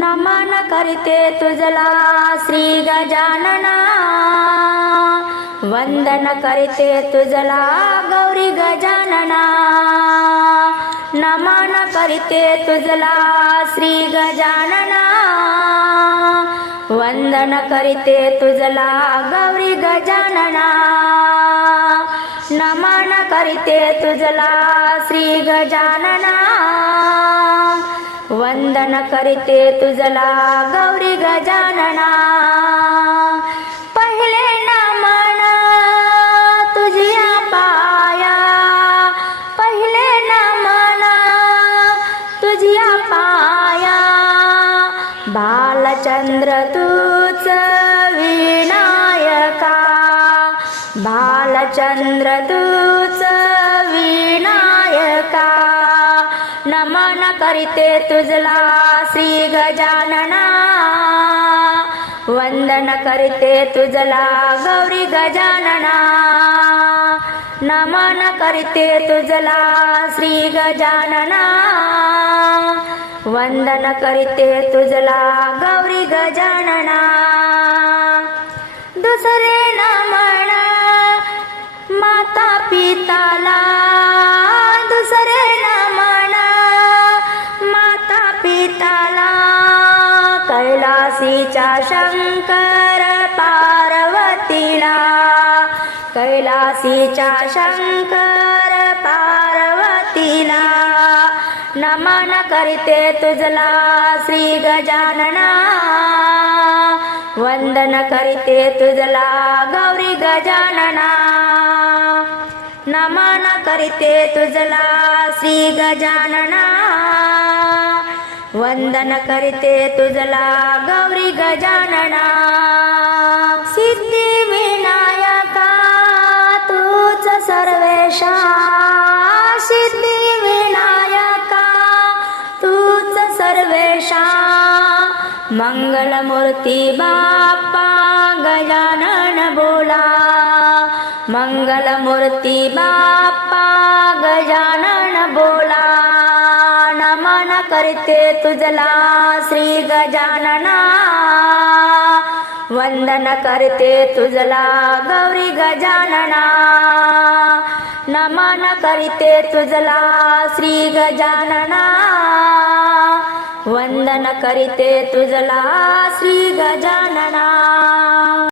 नमन करीते तुझला श्री गजानना. वंदन करीते तुझला गौरी गजानना. नमन करीते तुझला श्री गजानना. वंदन करीते तुझला गौरी गजानना. नमन करीते तुझला श्री गजानना. वंदन करीते तुझला गौरी गजानना. पहिले नमन तुझिया पाया. पहिले ना म्हणा तुझिया पाया. बालचंद्र तूच विनायका. बालचंद्र तूच विनायका. करीते तुझला श्री गजानना. वंदन करीते तुझला गौरी गजानना. नमन करीते तुझला श्री गजानना. वंदन करीते तुझला गौरी गजानना. दुसरे नमन माता पिताला कैलासीच्या शंकर पार्वतीला. कैलासीच्या शंकर पार्वतीला. नमन करीते तुझला श्री गजानना. वंदन करते तुझला गौरी गजानना. नमन करीते तुझला श्री गजानना. वंदन करीते तुझला गौरी गजानना. सिद्धी विनायका तूच सर्वेशा. सिद्धी विनायका तूच सर्वेशा. मंगलमूर्ती बाप्पा गजानन बोला. मंगलमूर्ती बाप्पा गजानन करते तुझला श्री गजानना. वंदन करते तुझला गौरी गजानना. नमन करते तुझला श्री गजानना. वंदन करीते तुझला श्री गजानना.